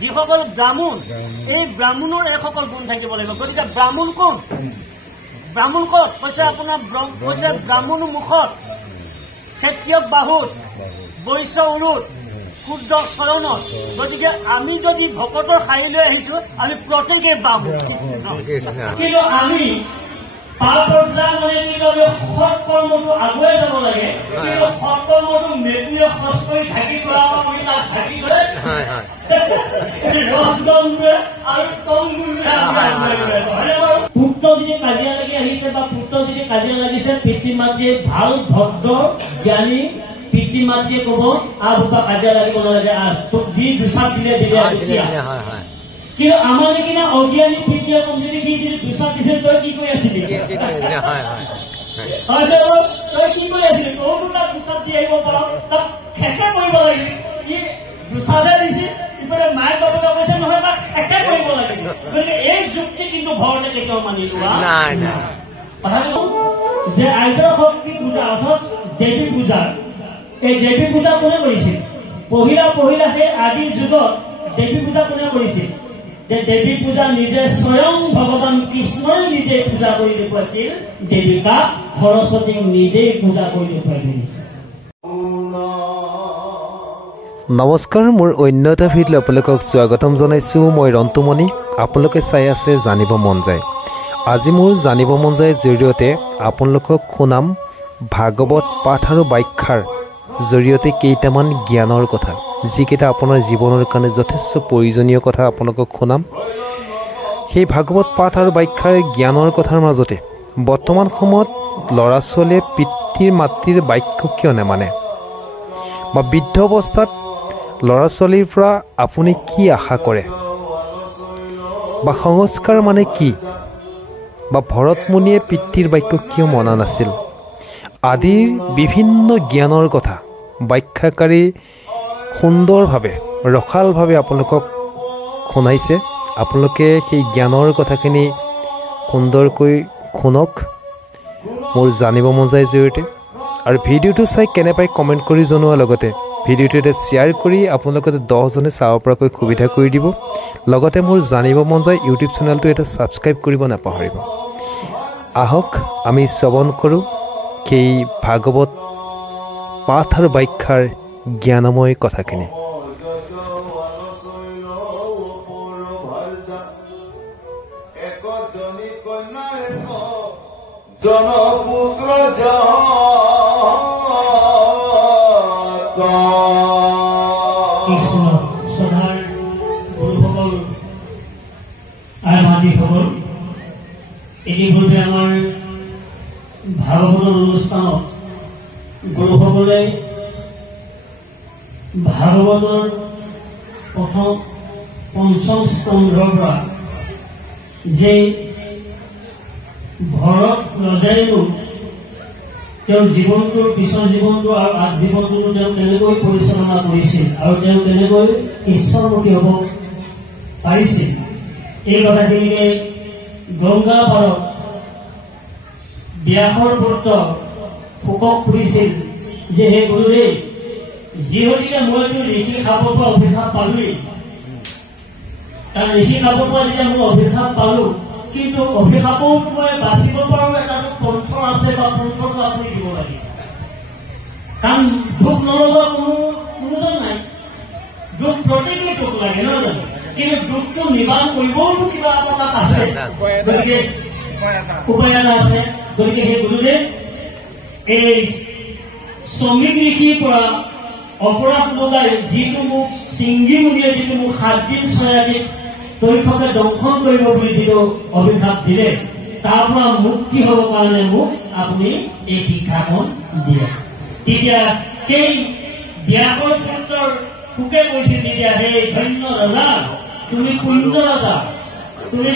যিসকল ব্ৰাহ্মণ এই ব্ৰাহ্মণৰ এইসকল গুণ থাকিব লাগিব। গতিকে ব্ৰাহ্মণ কোন? ব্ৰাহ্মণ ক'ত কৈছে? আপোনাৰ কৈছে ব্ৰাহ্মণ মুখত, ক্ষেত্ৰীয় বাহুত, বৈশ্য উৰুত, শুদ্ধ চৰণত। গতিকে আমি যদি ভকতৰ শাৰী লৈ আহিছো, আমি প্ৰত্যেকে ব্ৰাহ্মণ। কিন্তু আমি তাৰ পৰ্যায় মানে কি আমি সৎ কৰ্মটো আগুৱাই যাব লাগে। কিন্তু সৎ কৰ্মটো মেকুৰীয়ে খৰচ কৰি ঢাকি থোৱা আমি তাক ঢাকি থৈ ৰসগংগুৱে আৰু টংগুৱে পুত্ৰ যদি কাজিয়া লাগি আহিছে বা পুত্ৰ যদি কাজিয়া লাগিছে, পিতৃ মাতৃয়ে ভাল ভদ্ৰ জ্ঞানী পিতৃ মাতৃয়ে কব বা কাজিয়া লাগিব নালাগে, তোক যি দুচাপ দিলে দিলে। কিন্তু আমাৰ নিচিনা অজ্ঞানী পিতৃয়ে যদি সি যদি দুচাপ দিছে, তই কি কৰি আছিলি? তই কি কৰি আছিলি? তইতো তাক দুচাপ দি আহিব পাৰ, তাক খেকে কৰিব লাগিল। ই দুচাপে দিছে, ইফালে মায়ে বাবুকে কৈছে নহয় তাক খেকে কৰিব লাগিল। গতিকে এই যুক্তি কিন্তু ভৰতে কেতিয়াও মানি লোৱা কথাটো যে আইতৰ শক্তি পূজা অৰ্থাৎ দেৱী পূজা। এই দেৱী পূজা কোনে কৰিছিল? পহিলা সেই আদিৰ যুগত দেৱী পূজা কোনে কৰিছিল? যে দেৱী পূজা নিজে স্বয়ং ভগৱান কৃষ্ণই নিজে পূজা কৰি দেখুৱাইছিল। দেৱিকা সৰস্বতীক নিজেই পূজা কৰি দেখুৱাই দিছিল। নমস্কাৰ, মোৰ অন্য এটা ভিডিঅ'লৈ আপোনালোকক স্বাগতম জনাইছোঁ। মই ৰন্তুমণি, আপোনালোকে চাই আছে জানিব মন যায়। আজি মোৰ জানিব মন যায় জৰিয়তে আপোনালোকক শুনাম ভাগৱত পাঠ আৰু ব্যাখ্যাৰ জৰিয়তে কেইটামান জ্ঞানৰ কথা, যিকেইটা আপোনাৰ জীৱনৰ কাৰণে যথেষ্ট প্ৰয়োজনীয় কথা আপোনালোকক শুনাম। সেই ভাগৱত পাঠ আৰু ব্যাখ্যাৰ জ্ঞানৰ কথাৰ মাজতে বৰ্তমান সময়ত ল'ৰা ছোৱালীয়ে পিতৃ মাতৃৰ বাক্য কিয় নেমানে, বা বৃদ্ধ অৱস্থাত ল'ৰা ছোৱালীৰ পৰা আপুনি কি আশা কৰে, বা সংস্কাৰ মানে কি, বা ভৰত মুনিয়ে পিতৃৰ বাক্য কিয় মনা নাছিল আদিৰ বিভিন্ন জ্ঞানৰ কথা ব্যাখ্যাকাৰী সুন্দৰভাৱে ৰসালভাৱে আপোনালোকক শুনাইছে। আপোনালোকে সেই জ্ঞানৰ কথাখিনি সুন্দৰকৈ শুনক মোৰ জানিব মন যায় জৰিয়তে। আৰু ভিডিঅ'টো চাই কেনে পাই কমেণ্ট কৰি জনোৱাৰ লগতে ভিডিঅ'টো এটা শ্বেয়াৰ কৰি আপোনালোকে 10জনে চাব পৰাকৈ সুবিধা কৰি দিব। লগতে মোৰ জানিব মন যায় ইউটিউব চেনেলটো এটা ছাবস্ক্ৰাইব কৰিব নাপাহৰিব। আহক আমি শ্ৰৱণ কৰোঁ সেই ভাগৱত পাঠ আৰু ব্যাখ্যাৰ জ্ঞানময় কথাখিনি। ইতিপূৰ্বে আমাৰ ভাগৱতৰ অনুষ্ঠানত গুৰুসকলে ভাগৱতৰ প্ৰথম পঞ্চম স্কন্ধৰ পৰা যে ভৰত ৰজাইও তেওঁৰ জীৱনটোৰ পিছৰ জীৱনটো আৰু আগ জীৱনটো তেওঁ কেনেকৈ পৰিচালনা কৰিছিল আৰু তেওঁ কেনেকৈ ঈশ্বৰমুখী হ'ব পাৰিছিল, এই কথাখিনিকে গংগা পাৰত ব্যাসৰ পুত্ৰ ফুকক সুধিছিল যে হে গুৰুদেৱ, যিহেতুকে মইতো ঋষি খাবৰ পৰা অভিশাপ পালোৱেই, কাৰণ ঋষি খাবৰ পৰা যেতিয়া মই অভিশাপ পালো, কিন্তু অভিশাপও মই বাচিব পাৰো এটা পন্থ আছে বা পন্থটো আপুনি দিব লাগে। কাৰণ দুখ নলগা কোনোজন নাই, দুখ প্ৰত্যেকেই দুখ লাগে নহয় জানো, কিন্তু দুখটো নিবাৰণ কৰিবওতো কিবা এটা আছে, গতিকে উপায় এটা আছে। গতিকে সেই গুৰুদেৱ এই শ্ৰমিক ঋষিৰ পৰা অপৰাধ লগাই যিটো মোক চিংগী মুনিয়ে যিটো মোক 7 দিন 6 ৰাতি তৈথকে দংশন কৰিব বুলি যিটো অভিশাপ দিলে, তাৰ পৰা মুক্তি হ'ব কাৰণে মোক আপুনি এই শিক্ষাখন দিয়ে। তেতিয়া সেই ব্যাসৰ পুত্ৰৰ সুকে কৈছিল, তেতিয়া সেই ধন্য ৰজা, তুমি পুণ্য ৰজা, তুমি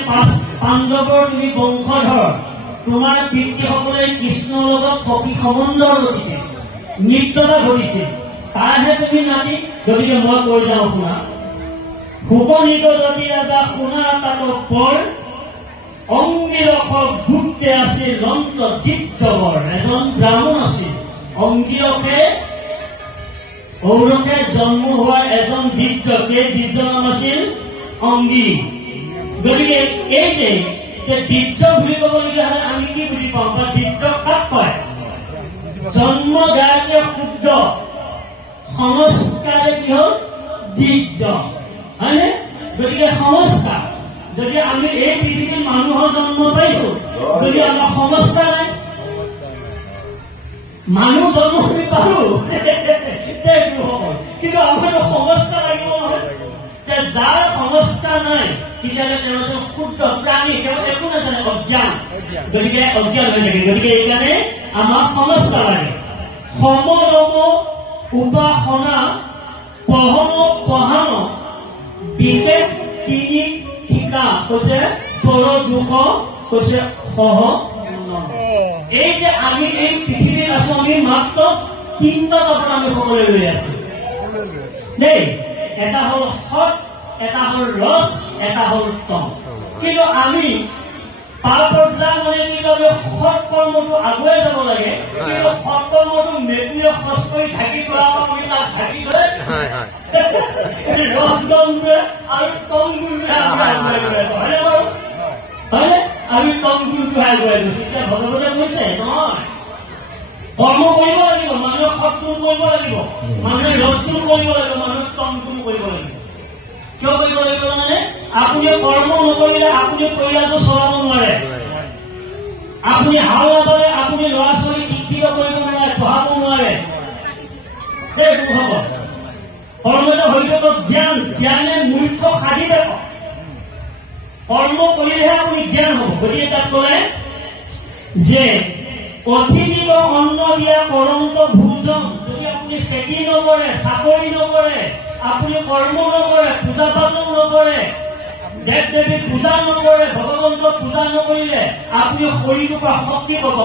পাণ্ডৱৰ তুমি বংশধৰ, তোমাৰ পিতৃসকলে কৃষ্ণৰ লগত সখী সম্বন্ধ কৰিছে, মিত্ৰতা কৰিছে, তাৰহে তুমি নাতি। গতিকে মই কৈ যাওঁ শুনা, সুকনিত যদি ৰাজা শুনা তাক পৰ, অংগীৰস গুপ্তে আছিল লন্ত দীপ্তবৰ। এজন ব্ৰাহ্মণ আছিল, অংগীৰসে ঔৰসে জন্ম হোৱাৰ এজন দ্বিজ, সেই দ্বিজৰ নাম আছিল অংগী। গতিকে এই যে দ্বিজ বুলি ক'বলগীয়া হ'লে আমি কি বুজি পাওঁ বা দ্বিজ কাক কয়? জন্মদায়কে শুদ্ধ সংস্কাৰে কি হ'ল? দ্বিজ, হয়নে? গতিকে সংস্কাৰ, যদি আমি এই পৃথিৱীত মানুহৰ জন্ম পাইছো, যদি আমাৰ সংস্কাৰ নাই, মানুহ জন্ম আমি পালো কিন্তু আমাৰ সংস্কাৰ লাগিব নহয়। যাৰ সংস্কাৰ নাই তেতিয়াহ'লে তেওঁ শুদ্ধ প্ৰাণী, তেওঁ একো নাজানে, অজ্ঞান, গতিকে অজ্ঞান হৈ থাকে। গতিকে এইকাৰণে আমাক সংস্কাৰ লাগে। সমৰম উপাসনা পঢ়ান বিশেষ তিনি ঠিকা কৈছে পৰ দুখ কৈছে সহ। এই যে আমি এই পৃথিৱীত আছো, আমি মাত্ৰ তিনিটা কাপোৰ আমি সকলোৱে লৈ আছো দেই। এটা হ'ল সৎ, এটা হ'ল ৰস, এটা হ'ল তম। কিন্তু আমি তাৰ পৰ্যায় মানে কি আমি সৎ কৰ্মটো আগুৱাই যাব লাগে, কিন্তু সৎ কৰ্মটো মেকুৰীয়ে খৰচ কৰি ঢাকি থোৱা, আমি তাক ঢাকি থৈ ৰস গমটোৱে আৰু তম গুণটোৱে আগুৱাই গৈ আছো, হয়নে বাৰু? হয়নে? আমি তম গুণটোহে আগুৱাই গৈছো। এতিয়া ভগৱতে কৈছে নহয়, কৰ্ম কৰিব লাগিব, মানুহে সৎ গুণ কৰিব লাগিব, মানুহে ৰস গুণ কৰিব লাগিব, মানুহে তম গুণ কৰিব লাগিব। কিয় কৰিব লাগিব জানে? আপুনি কৰ্ম নকৰিলে আপুনি পৰিয়ালটো চলাব নোৱাৰে, আপুনি হাল নাবালে আপুনি ল'ৰা ছোৱালী শিক্ষিত কৰিব নোৱাৰে, পঢ়াব নোৱাৰে। হ'ব কৰ্মটো হয়তো জ্ঞান, জ্ঞানে মুখ্য সাধি দেখক। কৰ্ম কৰিলেহে আপুনি জ্ঞান হ'ব। গতিকে তাত ক'লে যে অতিথিক অন্ন দিয়া কৰন্ত ভোজন, যদি আপুনি খেতি নকৰে, চাকৰি নকৰে, আপুনি কৰ্ম নকৰে, পূজা পাতল নকৰে, দেৱ দেৱীক পূজা নকৰে, ভগৱন্তক পূজা নকৰিলে আপুনি শৰীৰটোৰ পৰা শক্তি পাব।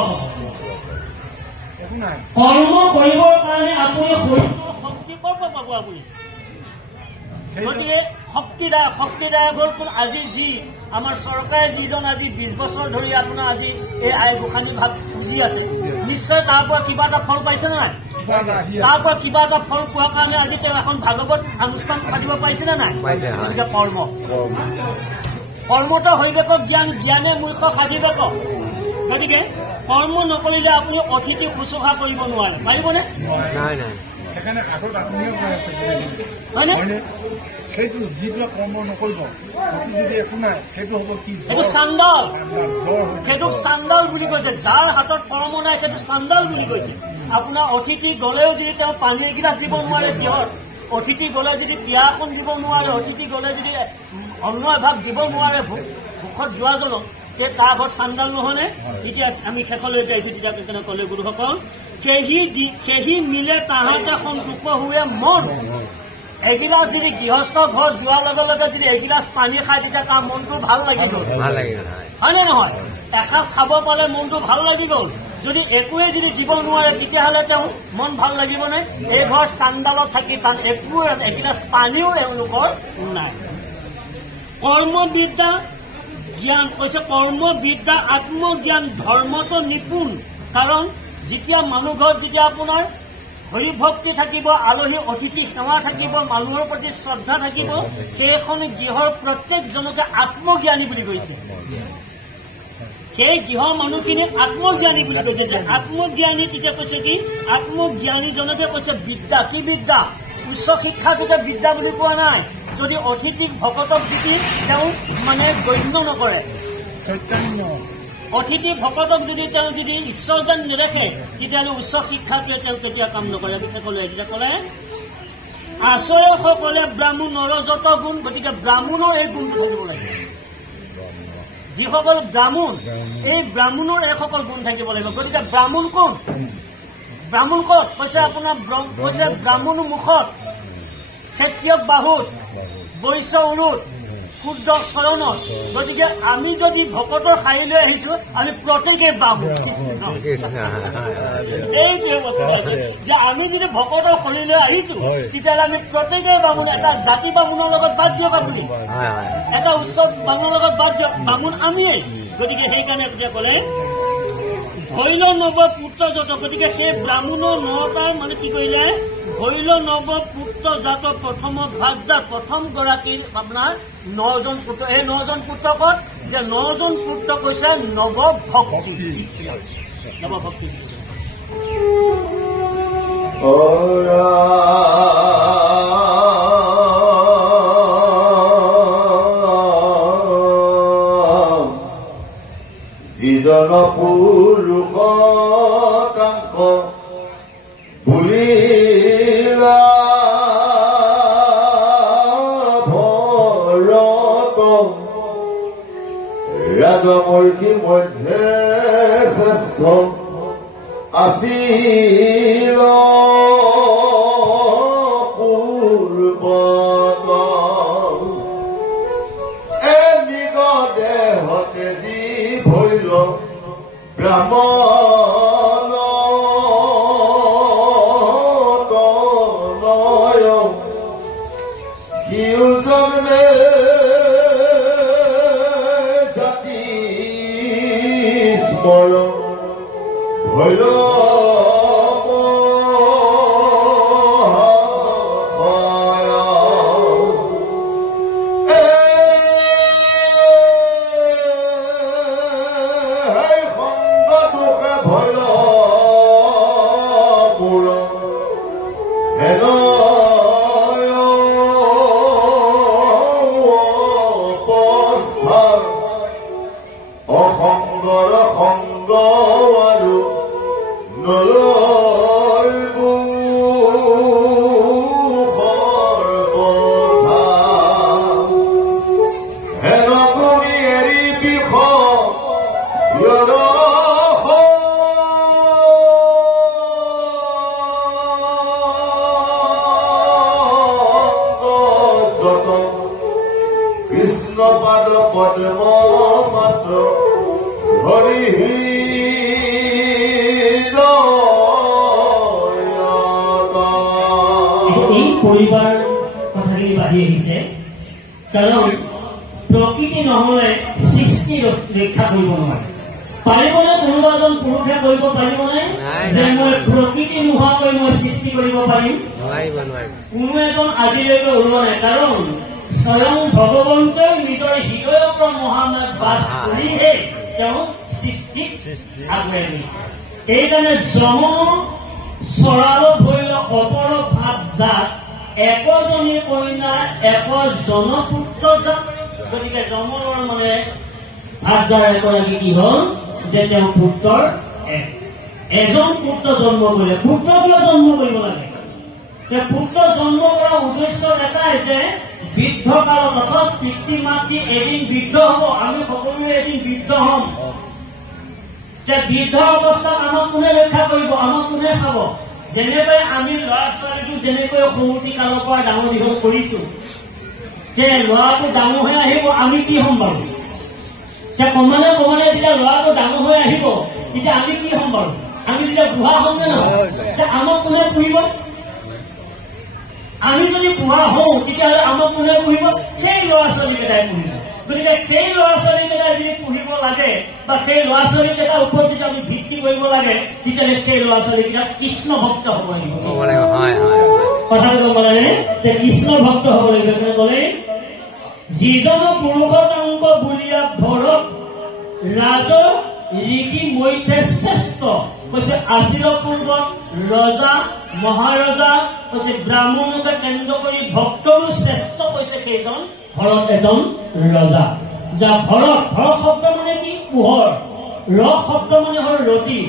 কৰ্ম কৰিবৰ কাৰণে আপুনি শৰীৰটোৰ শক্তি ক'ৰ পৰা পাব? আপুনি গতিকে শক্তিদায়ক হ'ল আজি যি আমাৰ চৰকাৰে যিজন আজি 20 বছৰ ধৰি আপোনাৰ আজি এই আই গোসানী ভাগ পুজি আছে, নিশ্চয় তাৰ পৰা কিবা এটা ফল পাইছে নে নাই? তাৰ পৰা কিবা এটা ফল পোৱাৰ কাৰণে আজি তেওঁ এখন ভাগৱত অনুষ্ঠান পাতিব পাৰিছে নে নাই? গতিকে কৰ্মটো হৈবেক জ্ঞান, জ্ঞানে মুখ্য সাধিবেক। গতিকে কৰ্ম নকৰিলে আপুনি অতিথি শুশ্ৰূষা কৰিব নোৱাৰে, পাৰিবনে? হয়নে? সেইটো যিবিলাক কৰ্ম নকৰিব, যদি একো নাই, সেইটো হ'ব কি? সেইটো চাণ্ডাল, সেইটোক চাণ্ডাল বুলি কৈছে। যাৰ হাতত কৰ্ম নাই সেইটো চাণ্ডাল বুলি কৈছে। আপোনাৰ অতিথি গলেও যদি তেওঁ পানী এগিলাচ দিব নোৱাৰে, কিহত? অতিথি গলে যদি পিয়াখন দিব নোৱাৰে, অতিথি গলে যদি অন্ন এভাগ দিব নোৱাৰে ভোকত যোৱাজনক, তাৰ ঘৰত চাণ্ডাল নহয়নে? তেতিয়া আমি শেষলৈ যাইছো, তেতিয়া কেনে ক'লে গুৰুসকল, সেহি মিলে তাহাঁতে সন্তোষ হোৱে মন। এগিলাচ যদি গৃহস্থ ঘৰত যোৱাৰ লগে লগে যদি এগিলাচ পানী খায়, তেতিয়া তাৰ মনটো ভাল লাগি গ'ল, হয়নে নহয়? এসাঁজ খাব পালে মনটো ভাল লাগি গ'ল। যদি একোৱে যদি দিব নোৱাৰে, তেতিয়াহ'লে তেওঁ মন ভাল লাগিবনে? এই ঘৰ চাণ্ডালত থাকি তাত একো এগিলাচ পানীও এওঁলোকৰ নাই। কৰ্মবিদ্যা জ্ঞান কৈছে, কৰ্মবিদ্যা আত্মজ্ঞান ধৰ্মটো নিপুণ। কাৰণ যেতিয়া মানুহ ঘৰত যেতিয়া আপোনাৰ হৰিভক্তি থাকিব, আলহী অতিথি সেৱা থাকিব, মানুহৰ প্ৰতি শ্ৰদ্ধা থাকিব, সেইখন গৃহৰ প্ৰত্যেকজনকে আত্মজ্ঞানী বুলি কৈছে। সেই গৃহৰ মানুহখিনিক আত্মজ্ঞানী বুলি কৈছে। যে আত্মজ্ঞানী তেতিয়া কৈছে কি? আত্মজ্ঞানীজনকে কৈছে বিদ্যা। কি বিদ্যা? উচ্চ শিক্ষাটোকে বিদ্যা বুলি কোৱা নাই। যদি অতিথিক ভকতক যদি তেওঁ মানে গণ্য নকৰে, অতিথি ভকতক যদি তেওঁ যদি ঈশ্বৰ যেন নেদেখে, তেতিয়াহ'লে উচ্চ শিক্ষাটোৱে তেওঁ কেতিয়া কাম নকৰে। সকলোৱে এতিয়া ক'লে আচৰসকলে ব্ৰাহ্মণৰ যত গুণ, গতিকে ব্ৰাহ্মণৰ এই গুণটো থাকিব লাগে। যিসকল ব্ৰাহ্মণ, এই ব্ৰাহ্মণৰ এইসকল গুণ থাকিব লাগিব। গতিকে ব্ৰাহ্মণ কোন? ব্ৰাহ্মণ ক'ত? কৈছে আপোনাৰ কৈছে ব্ৰাহ্মণ মুখত, ক্ষেত্ৰীয়ক বাহুত, বৈশ্য উৰুত, শুদ্ধ চৰণত। গতিকে আমি যদি ভকতৰ শাৰী লৈ আহিছো, আমি প্ৰত্যেকেই ব্ৰাহ্মণ। এইটোৱে কথা যে আমি যদি ভকতৰ শাৰী লৈ আহিছো, তেতিয়াহ'লে আমি প্ৰত্যেকেই ব্ৰাহ্মণ। এটা জাতি বামুণৰ লগত বাদ দিয়ক, আপুনি এটা উৎসৱ বামুণৰ লগত বাদ দিয়ক, বামুণ আমিয়েই। গতিকে সেইকাৰণে এতিয়া ক'লে ধৈৰ্য নৱ পুত্ৰ যত। গতিকে সেই ব্ৰাহ্মণৰ নটাৰ মানে কি কৰিলে? ভৈল নৱ পুত্ৰ জাত প্ৰথম ভাৰ্যা প্ৰথম গৰাকীৰ আপোনাৰ 9জন পুত্ৰ। এই 9জন পুত্ৰকত যে 9জন পুত্ৰ কৈছে নৱভক্তি। নৱভক্তি যিজন পুৰুষ কাংক বুলিলা ভৰত ৰাজমৰ্ষি মধ্যে শ্ৰেষ্ঠ আছিল পূৰ্বত এমিগ দেহতে যি ভৈল ব্ৰাহ্মণ তনয় সিও জন্মে জাতি স্মৰণ ভৈল অসংগৰ সংগ আৰু নলৰ কথা হেন তুমি এৰি বিষ কৃষ্ণ পাদ পদ্ম মাত্ৰ হৰি এই পৰিবাৰ কথাখিনি বাঢ়ি আহিছে। কাৰণ প্ৰকৃতি নহলে সৃষ্টি ৰক্ষা কৰিব নোৱাৰে। পাৰিবনে কোনোবা এজন পুৰুষে কৰিব পাৰিবনে যে মই প্ৰকৃতি নোহোৱাকৈ মই সৃষ্টি কৰিব পাৰিম? কোনো এজন আজিলৈকে ওলোৱা নাই। কাৰণ স্বয়ং ভগৱন্তই নিজৰ হৃদয়ৰ পৰা মহামায়াত বাস কৰিহে তেওঁ সৃষ্টিত আগুৱাই গৈছে। এইকাৰণে যম চৰাল ভৈল অপৰ ভাত জাত একজনী কন্যা একজন পুত্ৰ জাত। গতিকে যমৰ মানে ভাতজাৰ এগৰাকী কি হ'ল যে তেওঁ পুত্ৰৰ এজন পুত্ৰ জন্ম কৰিলে। পুত্ৰ কিয় জন্ম কৰিব লাগে? পুত্ৰ জন্ম কৰাৰ উদ্দেশ্য এটাই যে বৃদ্ধ কালত অৰ্থাৎ পিতৃ মাতৃ এদিন বৃদ্ধ হব, আমি সকলোৱে এদিন বৃদ্ধ হম। যে বৃদ্ধ অৱস্থাত আমাক কোনে ৰক্ষা কৰিব, আমাক কোনে চাব? যেনেকৈ আমি ল'ৰা ছোৱালীটো যেনেকৈ সৰুটি কালৰ পৰা ডাঙৰ দীঘল কৰিছো, যে ল'ৰাটো ডাঙৰ হৈ আহিব আমি কি হ'ম বাৰু? যে ক্ৰমান্বয়ে ক্ৰমান্বয়ে যেতিয়া ল'ৰাটো ডাঙৰ হৈ আহিব তেতিয়া আমি কি হ'ম বাৰু? আমি যেতিয়া বুঢ়া হ'ম নে নহয়? যে আমাক কোনে পুহিব? আমি যদি বুঢ়া হওঁ তেতিয়াহ'লে আমাক কোনে পুহিব? সেই ল'ৰা ছোৱালীকেইটাই পুহিব। গতিকে সেই ল'ৰা ছোৱালীকেইটাই যদি পুহিব লাগে বা সেই ল'ৰা ছোৱালীকেইটাৰ ওপৰত যদি আমি ভিত্তি কৰিব লাগে তেতিয়াহ'লে সেই ল'ৰা ছোৱালীকেইটা কৃষ্ণ ভক্ত হ'ব লাগিব। কথাটো ক'ব লাগে যে কৃষ্ণ ভক্ত হ'ব লাগিব। তেনে ক'লে যিজন পুৰুষতাংক বুলিয়া ভৰত ৰাজ ঋষি মধ্যে শ্ৰেষ্ঠ কৈছে আছিল পূৰ্বত ৰজা মহাৰজা কৈছে ব্ৰাহ্মণকে কেন্দ্ৰ কৰি ভক্তৰো শ্ৰেষ্ঠ কৈছে সেইজন ভৰত এজন ৰজা। যা ভৰত ভৰত শব্দ মানে কি? পোহৰ। ৰ শব্দ মানে হ'ল ৰতি।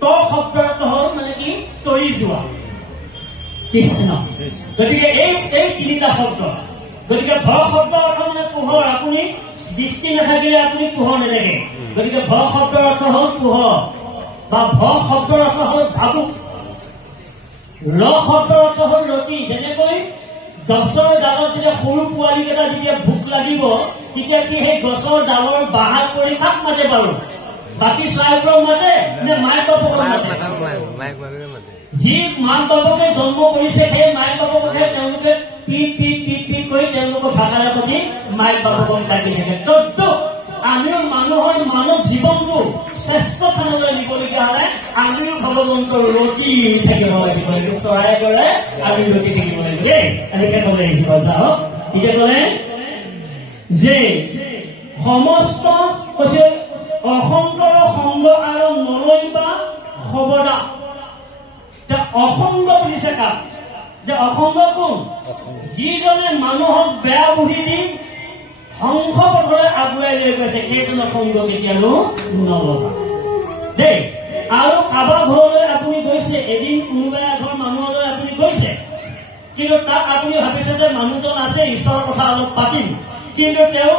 ত শব্দ অৰ্থ হ'ল মানে কি? তৰি যোৱা। কৃষ্ণ। গতিকে এই তিনিটা শব্দ। গতিকে ভৰ শব্দ অৰ্থ মানে পোহৰ। আপুনি দৃষ্টি নাথাকিলে আপুনি পোহৰ নেদেখে। গতিকে ভৰ শব্দৰ অৰ্থ হ'ল পোহৰ বা ভৰ শব্দৰ অৰ্থ হ'ল ভাবুক। ৰ শব্দৰ অৰ্থ হ'ল ৰতি। যেনেকৈ গছৰ ডালত যেতিয়া সৰু পোৱালীকেইটা যেতিয়া ভোক লাগিব তেতিয়া কি সেই গছৰ ডালৰ বাহাৰ কৰি কাক মাতে বাৰু? বাকী চৰাইবোৰক মাতে নে মাক বাপকক মাতে? যি মাক বাপকে জন্ম কৰিছে সেই মাক বাপকহে তেওঁলোকে পিট পিট পিট পিট কৰি তেওঁলোকৰ ভাষাৰে প্ৰতি মাক বাপকক ডাকি থাকে। তদ্ৰুপ আমিও মানুহৰ মানৱ জীৱনটো শ্ৰেষ্ঠ স্থানলৈ নিবলগীয়া হ'লে আমিও ভগৱন্তৰ ৰতি থাকিব লাগিব চৰাই কৰে আমি ৰতি থাকিব লাগিব দেই এনেকে ক'লে যাওক এতিয়া ক'লে যে সমস্ত কৈছে অসংগৰ সংগ আৰু নলৈবা খবৰা অসংগ বুলিছে কাক যে অসংগ কোন যিজনে মানুহক বেয়া বুদ্ধি দি ধ্বংস পথলৈ আগুৱাই লৈ গৈছে সেইজনৰ সংগ কেতিয়ানো নলবা দেই আৰু কাৰোবাৰ ঘৰলৈ আপুনি গৈছে এদিন কোনোবা এঘৰ মানুহলৈ আপুনি গৈছে কিন্তু তাক আপুনি ভাবিছে যে মানুহজন আছে ঈশ্বৰৰ কথা অলপ পাতিম কিন্তু তেওঁ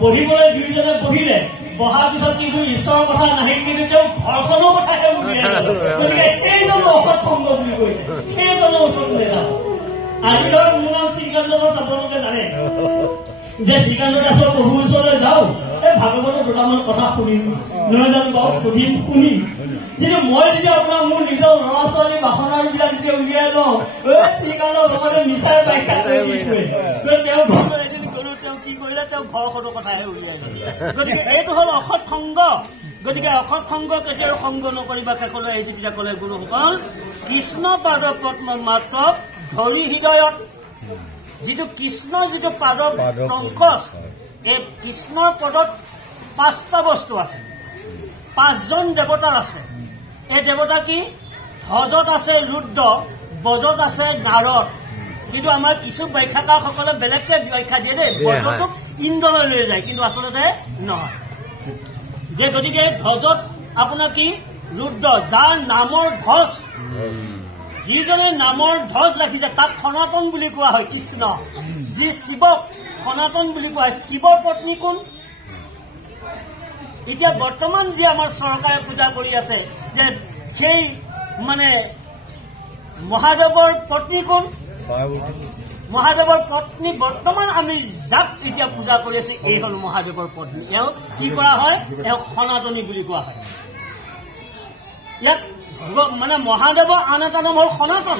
বহিবলৈ দুয়োজনে বহিলে বহাৰ পিছত কিন্তু ঈশ্বৰৰ কথা নাহে কিন্তু তেওঁ ঘৰখনৰ কথাহে উলিয়াই গতিকে সেইজনো অসৎ সংগ বুলি কৈছে সেইজনৰ ওচৰলৈ যাব আজি ধৰক মোৰ নাম শ্ৰীকান্ত দাস আপোনালোকে জানে যে শ্ৰীকান্ত দাসৰ প্ৰভুৰ ওচৰলৈ যাওঁ এই ভাগৱতৰ দুটামান কথা শুনিম নহয় জানো বাৰু সুধিম শুনিম কিন্তু মই যেতিয়া আপোনাৰ মোৰ নিজৰ ল'ৰা ছোৱালী বাসনাবিলাক যেতিয়া উলিয়াই লওঁ শ্ৰীকান্তৰ লগতে মিছাই ব্যাখ্যা কৰি তেওঁ ঘৰলৈ এদিন গলো তেওঁ কি কৰিলে তেওঁ ঘৰখনৰ কথাহে উলিয়াই দিলে গতিকে এইটো হ'ল অসৎ সংগ গতিকে অসৎ সংগ কেতিয়াও সংগ নকৰিবা শেষলৈ আহিছো তেতিয়া ক'লে গুৰুসকল কৃষ্ণ পাদ পদ্ম মাত্ৰ ধৰি হৃদয়ত যিটো কৃষ্ণৰ যিটো পাদৰ পংকজ এই কৃষ্ণৰ পদত 5টা বস্তু আছে 5জন দেৱতাৰ আছে এই দেৱতা কি ধ্বজত আছে ৰুদ্ৰ বজত আছে নাৰদ কিন্তু আমাৰ কিছু ব্যাখ্যাকাৰসকলে বেলেগকে ব্যাখ্যা দিয়ে দেই বজটোক ইন্দ্ৰলৈ লৈ যায় কিন্তু আচলতে নহয় যে গতিকে ধ্বজত আপোনাৰ কি ৰুদ্ৰ যাৰ নামৰ ধ্বজ যিজনে নামৰ ধ্বজ ৰাখিছে তাক সনাতন বুলি কোৱা হয় কৃষ্ণ যি শিৱক সনাতন বুলি কোৱা হয় শিৱৰ পত্নী কোন এতিয়া বৰ্তমান যি আমাৰ চৰকাৰে পূজা কৰি আছে যে সেই মানে মহাদেৱৰ পত্নী কোন মহাদেৱৰ পত্নী বৰ্তমান আমি যাক এতিয়া পূজা কৰি আছো এই হ'ল মহাদেৱৰ পত্নী এওঁ কি কৰা হয় এওঁ সনাতনী বুলি কোৱা হয় ইয়াত মানে মহাদেৱৰ আন এটা নাম হ'ল সনাতন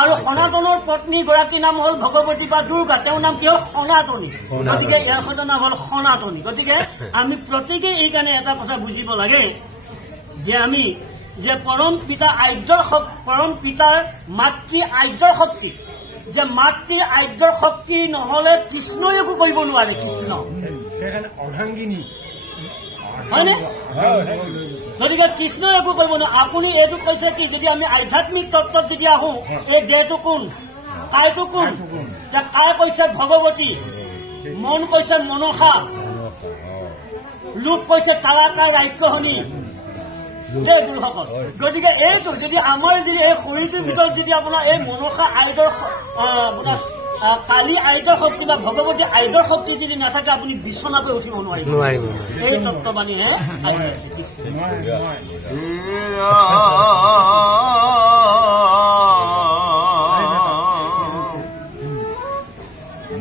আৰু সনাতনৰ পত্নী গৰাকী নাম হ'ল ভগৱতী বা দুৰ্গা তেওঁৰ নাম কি হ'ল সনাতনী গতিকে ইয়াৰ সৈতে নাম হ'ল সনাতনী গতিকে আমি প্ৰত্যেকে এইকাৰণে এটা কথা বুজিব লাগে যে আমি যে পৰম পিতা পৰম পিতাৰ মাতৃ আদ্যৰ শক্তি যে মাতৃৰ আদ্যৰ শক্তি নহলে কৃষ্ণই একো কৰিব নোৱাৰে কৃষ্ণ অৰ্ধাংগিনী হয়নে গতিকে কৃষ্ণই একো কৰিব নোৱাৰে আপুনি এইটো কৈছে কি যদি আমি আধ্যাত্মিক তত্ত্বত যদি আহোঁ এই দেহটো কোন কাইটো কোন কাই কৈছে ভগৱতী মন কৈছে মনসা লোক কৈছে তাৰাকাৰ ৰাজ্যহনী দেই গুৰুসকল গতিকে এইটো যদি আমাৰ যদি এই শৰীৰটোৰ ভিতৰত যদি আপোনাৰ এই মনসা আইদৰ আপোনাৰ কালি আইদৰ শক্তি বা ভগৱতী আইদৰ শক্তি যদি নাথাকে আপুনি বিচনাকৈ উঠিব নোৱাৰিব এই তত্ত্ববাণীহে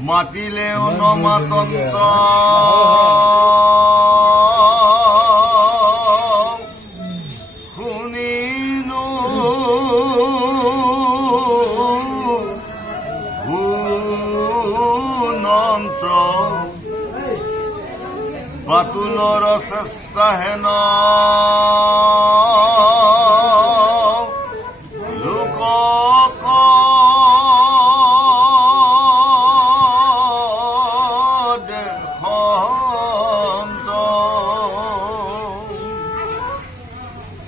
মাতিলেও নমাতন্ত বাতুলৰ চেষ্টা হেন লোকক দেশন্ত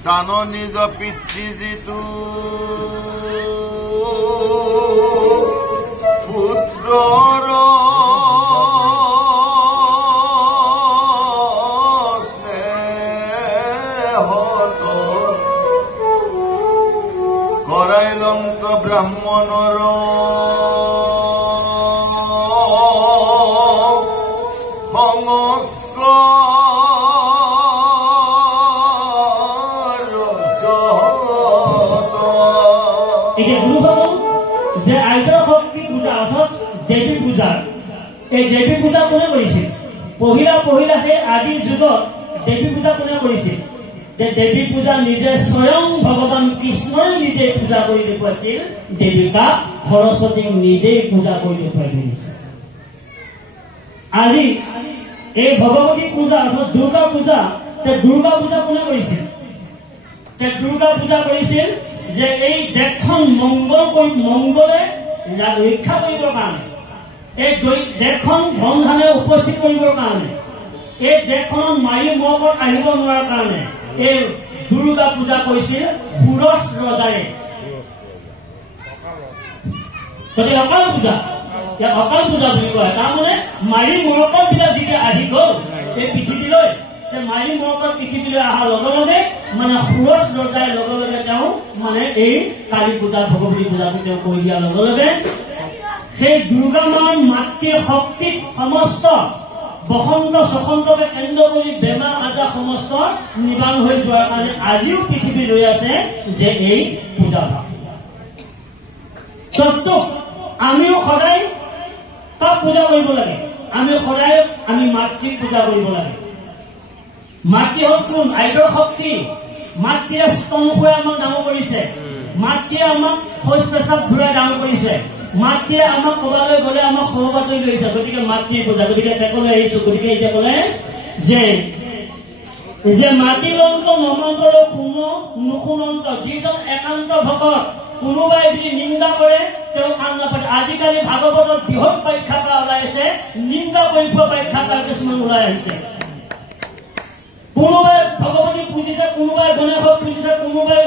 টান নিজ পিতৃ যিটো পুত্ৰৰ ব্ৰাহ্মণৰ এতিয়া গুৰুসকল যে আইদৰ শক্তি পূজা অৰ্থাৎ দেৱী পূজা এই দেৱী পূজা কোনে কৰিছিল পহিলা সেই আদিৰ যুগত দেৱী পূজা কোনে কৰিছিল যে দেৱী পূজা নিজে স্বয়ং ভগৱান কৃষ্ণই নিজে পূজা কৰি দেখুৱাইছিল দেৱিকা সৰস্বতীক নিজেই পূজা কৰি দেখুৱাই দিছিল আজি এই ভগৱতী পূজা অৰ্থাৎ দুৰ্গা পূজা, দুৰ্গা পূজা কোনে কৰিছিল? দুৰ্গা পূজা কৰিছিল যে এই দেশখন মংগলে ৰক্ষা কৰিবৰ কাৰণে, এই দেশখন ধন ধানে উপস্থিত কৰিবৰ কাৰণে, এই দেশখনত মাৰি মকত আহিব নোৱাৰাৰ কাৰণে এই দুৰ্গা পূজা কৰিছিল সুৰজ ৰজাই। গতিকে অকাল পূজা, ইয়াক অকাল পূজা বুলি কয়। তাৰমানে মাৰি মকত বিলাক যেতিয়া আহি গ'ল এই পৃথিৱীলৈ, মাৰি মকত পৃথিৱীলৈ অহাৰ লগে লগে মানে সুৰজ ৰজাই লগে লগে তেওঁ মানে এই কালী পূজা ভগৱতী পূজাটো তেওঁ কৰি দিয়াৰ লগে লগে সেই দুৰ্গা মাৰ মাতৃৰ শক্তিত সমস্ত বসন্ত ছসন্তকে কেন্দ্ৰ কৰি বেমাৰ আজাৰ সমস্ত নিবাৰণ হৈ যোৱাৰ কাৰণে আজিও পৃথিৱী ৰৈ আছে যে এই পূজা ভাৱ। আমিও সদায় তাক পূজা কৰিব লাগে, আমি সদায় আমি মাতৃক পূজা কৰিব লাগে। মাতৃ হ'ল কোন? আইদৰ শক্তি। মাতৃয়ে স্তন খুৱাই আমাক ডাঙৰ কৰিছে, মাতৃয়ে আমাক শৌচ পেচাব ঘূৰাই ডাঙৰ কৰিছে, মাতৃয়ে আমাক ক'বালৈ গ'লে আমাক সহবাতৰি লৈছে। গতিকে মাতৃ পূজা। গতিকে তেখেতলৈ আহিছো। গতিকে এতিয়া ক'লে যে মাতৃলন্ত নমন্তৰ কোনো নুশুনন্ত, যিজন একান্ত ভকত কোনোবাই যদি নিন্দা কৰে তেওঁ কাণ নাপাতে। আজিকালি ভাগৱতত বৃহৎ ব্যাখ্যাকাৰ ওলাই আছে, নিন্দা কৰি পোৱা ব্যাখ্যাকাৰ কিছুমান ওলাই আহিছে। কোনোবাই ভগৱতী পুজিছে, কোনোবাই গণেশক পুজিছে, কোনোবাই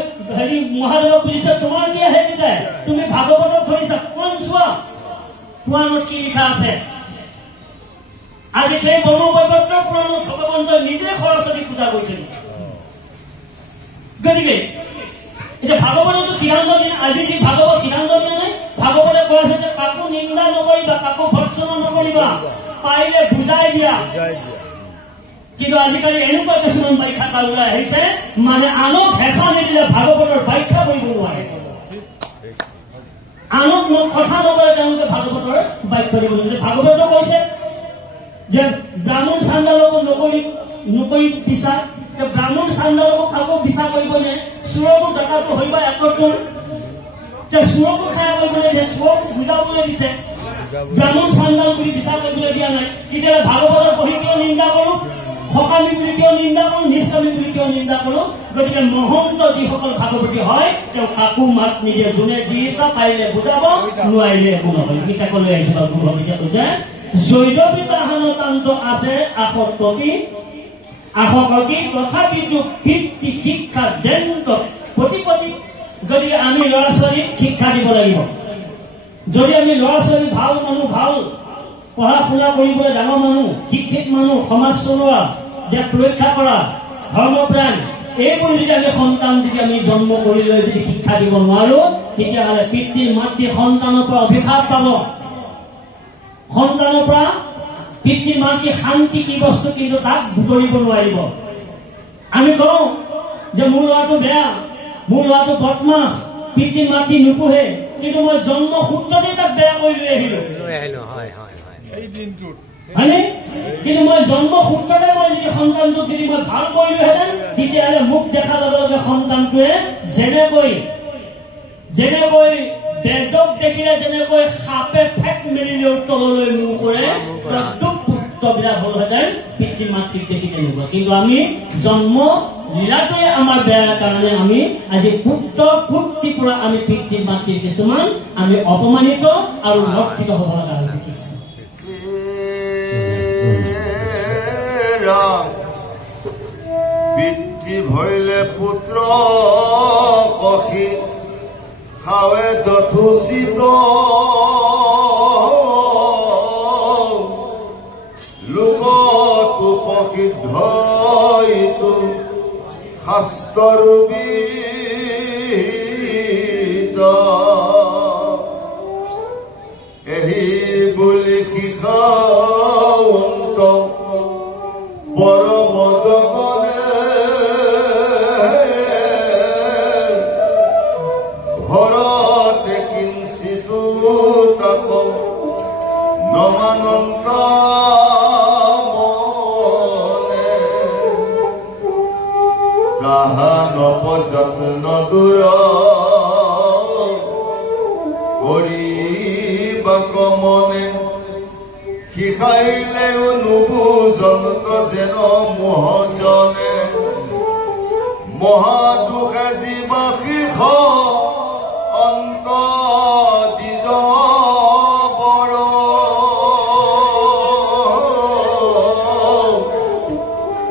মহাদেৱক পুজিছে। তোমাৰ কি হেৰি যায়? তুমি ভাগৱতক ধৰিছা, কোন চোৱা পুৰাণত কি লিখা আছে। আজি সেই ব্ৰহ্মবৈবৰ্ত পুৰাণত ভগৱন্তই নিজে সৰস্বতী পূজা কৰি থৈছে। গতিকে এতিয়া ভাগৱততো সিদ্ধান্ত দিয়ে, আজি যি ভাগৱত সিদ্ধান্ত দিয়া নাই, ভাগৱতে কৈ আছে যে কাকো নিন্দা নকৰিবা, কাকো ভৰ্ৎসনা নকৰিবা, পাৰিলে বুজাই দিয়া। কিন্তু আজিকালি এনেকুৱা কিছুমান ব্যাখ্যাকাৰ ওলাই আহিছে মানে আনক হেঁচা নিদিলে ভাগৱতৰ ব্যাখ্যা কৰিব নোৱাৰে, আনক কথা নকৰে তেওঁলোকে ভাগৱতৰ ব্যাখ্যা দিব নোৱাৰে। ভাগৱতে কৈছে যে ব্ৰাহ্মণ চাণ্ডালকো নকৰি বিচাৰ, ব্ৰাহ্মণ চাণ্ডালকো কাকো বিচাৰ কৰিব নে? চোৰকো ডকাটো হইবা একত্ৰৰ, চোৰকো খাই কৰিবলৈ দিছে, চোৰকো বুজাবলৈ দিছে, ব্ৰাহ্মণ চাণ্ডাল বুলি বিচাৰ কৰিবলৈ দিয়া নাই। তেতিয়াহ'লে ভাগৱতৰ পঢ়ি কিয় নিন্দা কৰো? সকামী বুলি কিয় নিন্দা কৰো? নিষ্কামী বুলি কিয় নিন্দা কৰো? গতিকে মহন্ত যিসকল ভাগৱতী হয় তেওঁ কাকো মাত নিদিয়ে, যোনে যি ইচ্ছা পাৰিলে বুজাব, নোৱাৰিলে একো নহয়। গীতাকলৈ আহিছিল ভগৱতীয়ে কৈছে জৈৱপিতাহানতান্ত আছে আসক্তি তথাপিতো পিতৃ শিক্ষা দেন্ত প্ৰতিপতি। গতিকে আমি ল'ৰা ছোৱালীক শিক্ষা দিব লাগিব। যদি আমি ল'ৰা ছোৱালী ভাল মানুহ, ভাল পঢ়া শুনা কৰিবলৈ ডাঙৰ মানুহ, শিক্ষিত মানুহ, সমাজ চলোৱা, দেশ ৰক্ষা কৰা, ধৰ্মপ্ৰাণ, এইবোৰ যদি আমি সন্তান যদি আমি জন্ম কৰি লৈ যদি শিক্ষা দিব নোৱাৰো তেতিয়াহ'লে পিতৃ মাতৃ সন্তানৰ পৰা অভিশাপ পাব। সন্তানৰ পৰা পিতৃ মাতৃ শান্তি কি বস্তু কিন্তু তাক বুটলিব নোৱাৰিব। আমি কওঁ যে মোৰ ল'ৰাটো বেয়া, মোৰ ল'ৰাটো বদমাছ, পিতৃ মাতৃ নোপোহে, কিন্তু মই জন্ম সূত্ৰতে তাক বেয়া কৰি লৈ আহিলো। হয়নে? কিন্তু মই জন্ম সূত্ৰতে মই যদি সন্তানটোক যদি মই ভাল কৰিলোহেঁতেন তেতিয়াহ'লে মোক দেখাৰ লগে লগে সন্তানটোৱে যেনেকৈ বেজক দেখিলে যেনেকৈ সাপে ফেক মেলিলেও তললৈ মুখ কৰে, পুত্ৰবিলাক হলহেঁতেন পিতৃ মাতৃক দেখি তেনেকুৱা। কিন্তু আমি জন্ম লীলাটোৱে আমাৰ বেয়াৰ কাৰণে আমি আজি পুত্ৰীৰ পৰা আমি পিতৃ মাতৃৰ কিছুমান আমি অপমানিত আৰু লক্ষিত হ'ব লগা হৈছে। কৃষ্ণ পিতৃ ভৈলে পুত্ৰ কষি খাৱে যথোচিত লোকতো প্ৰসিদ্ধ ইটো শাস্ত্ৰৰূপীত এহি বুলি শিখাৱন্ত পৰম জগনে ভৰতে কিঞ্চিতো তাক নমানন্ত মনে তাহা নপযত্ন দূৰ কৰিবা কমনে শিকাইলেও নুবুজন্ত যেন মোহজনে মহাদুখে জীৱ শিখ অন্ত দিজ বৰ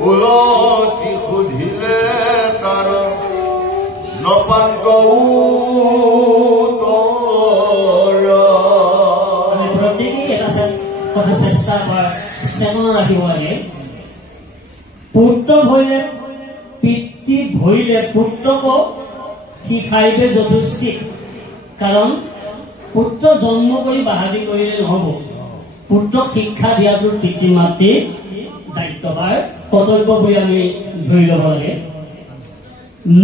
উলটি সুধিলে তাৰ নপান্ত কথা চেষ্টা কৰাৰ চেতনা ৰাখিব লাগে পুত্ৰ ভৰিলে পিতৃ ভৰিলে পুত্ৰক শিকাইবে যথোচিত কাৰণ পুত্ৰ জন্ম কৰি বাহাদুৰি কৰিলে নহব পুত্ৰক শিক্ষা দিয়াটো পিতৃ মাতৃৰ দায়িত্ব বা কৰ্তব্য বুলি আমি ধৰি ল'ব লাগে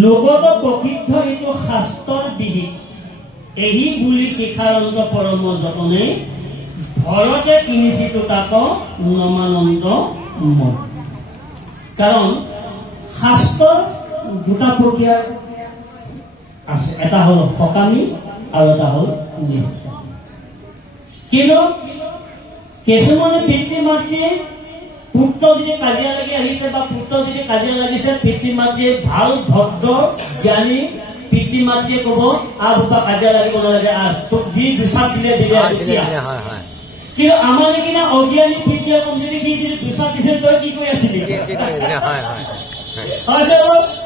লোকত প্ৰসিদ্ধ এইটো শাস্ত্ৰৰ বিহিত এই বুলি শিক্ষাৰন্ত পৰম যতনে ভৰতে কিনিছিলো তাক নমানন্দ মন কাৰণ শাস্ত্ৰৰ দুটা প্ৰক্ৰিয়া আছে এটা হ'ল সকামী আৰু এটা হ'ল নিষ্ঠা কিন্তু কিছুমানে পিতৃ মাতৃয়ে পুত্ৰ যদি কাজিয়া লাগি আহিছে বা পুত্ৰ যদি কাজিয়া লাগিছে পিতৃ মাতৃয়ে ভাল ভদ্ৰ জ্ঞানী পিতৃ মাতৃয়ে ক'ব বা কাজিয়া লাগিব নালাগে তোক যি দুচাক দিলে কিন্তু আমাৰ নিচিনা অজ্ঞানী পিতৃয়ে কম যদি সি যদি দুচাক দিছে তই কি কৰি আছিলি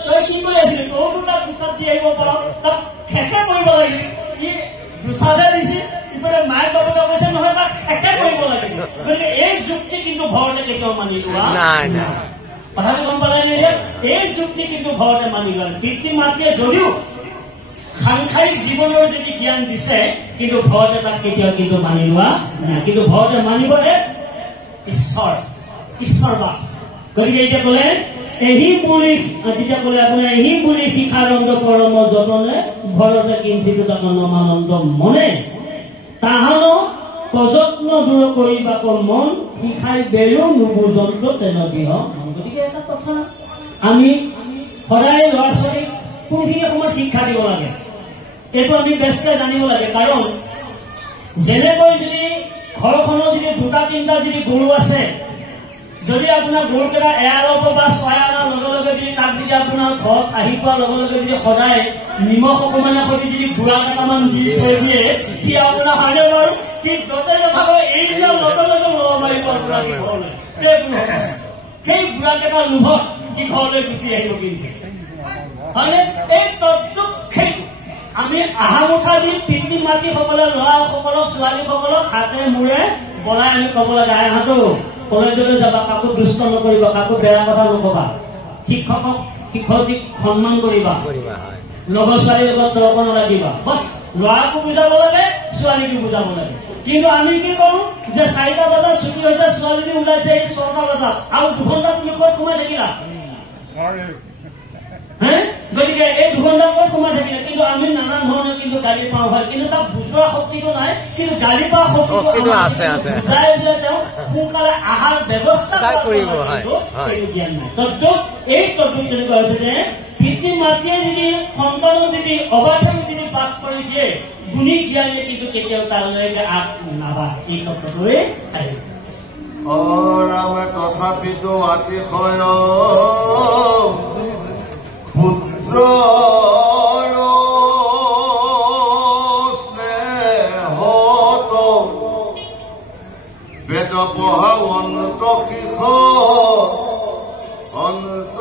তই কি কৰি আছিলি তইতো তাক দুচাক দি আহিব পাৰ তাক খেকে কৰিব লাগিল ই দুচাকহে দিছে ইফালে মায়ে বাবুকে কৈছে নহয় তাক খেকে কৰিব লাগিল গতিকে এই যুক্তি কিন্তু ভৰতে কেতিয়াও মানি লোৱা কথাটো গম পালে নে এই যুক্তি কিন্তু ভৰতে মানি লোৱা পিতৃ মাতৃয়ে যদিও সাংসাৰিক জীৱনৰ যদি জ্ঞান দিছে কিন্তু ভৰতে তাক কেতিয়াও কিন্তু মানি লোৱা নাই কিন্তু ভৰতে মানিবহে ঈশ্বৰবাদ গতিকে এতিয়া ক'লে এই বুলি যেতিয়া ক'লে আপোনাৰ এই বুলি শিখাৰন্ত পৰম যতনে ভৰতে কিঞ্চিত তাক নমানন্দ মনে তাহান প্ৰযত্ন দূৰ কৰিবাক মন শিখাই বেলো নুবুজন্ত তেন গৃহ গতিকে এটা কথা আমি সদায় ল'ৰা ছোৱালীক কোনখিনি সময়ত শিক্ষা দিব লাগে এইটো আমি বেছিকৈ জানিব লাগে কাৰণ যেনেকৈ যদি ঘৰখনৰ যদি দুটা তিনিটা যদি গৰু আছে যদি আপোনাৰ গৰুকেইটা এৰালৰ পৰা ছয় অনাৰ লগে লগে যদি তাক যদি আপোনাৰ ঘৰত আহি পোৱাৰ লগে লগে যদি সদায় নিমখ অকণমানে সৈতে যদি গুড়া কেইটামান দি থৈ দিয়ে সি আপোনাৰ হানে বাৰু সি য'তে দেখাব এই দিনৰ লগে লগে ল'ব পাৰিব আপোনাৰ ঘৰলৈ সেই গুড়া কেইটা লোভত সি ঘৰলৈ গুচি আহিব কিন্তু হয়নে এই তত্ত্বক সেইটো আমি আহামুঠা দি পিতৃ মাতৃসকলে ল'ৰাসকলক ছোৱালীসকলক হাতে মূৰে বলাই আমি ক'ব লাগে আইহঁতো কলেজলৈ যাবা কাকো দুষ্ট নকৰিবা কাকো বেয়া কথা নকবা শিক্ষকক শিক্ষয়িত্ৰীক সন্মান কৰিবা লগৰ ছোৱালীৰ লগত তৰ্ক নালাগিবা বছ ল'ৰাকো বুজাব লাগে ছোৱালীকো বুজাব লাগে কিন্তু আমি কি কৰোঁ যে 4টা বজাত ছুটি হৈছে ছোৱালীজনী ওলাইছে এই 6টা বজাত আৰু 2 ঘণ্টা তুমি ক'ত সোমাই থাকিলা গতিকে এই 2 ঘণ্টা ক'ত সোমাই থাকিলে কিন্তু আমি নানান ধৰণে কিন্তু গালি পাওঁ হয় কিন্তু তাক বুজোৱা শক্তিটো নাই কিন্তু গালি পোৱা শক্তিটো আছে বুজাই পেলাই তেওঁ সোনকালে আহাৰ ব্যৱস্থা কৰিব জ্ঞান নাই তত্ত্ব এই তত্ত্ব তেনেকুৱা হৈছে যে পিতৃ মাতৃয়ে যদি সন্তানক যদি অবাধে যদি পাঠ কৰি দিয়ে গুণী জ্ঞানীয়ে কিন্তু কেতিয়াও তালৈকে আগ নাবাঢ়ে এই তত্ত্বটোৱে ৰামে তথাপিতো আতিশয় পুত্ৰ স্নেহত বেদ পঢ়া অন্ত শিখ অন্ত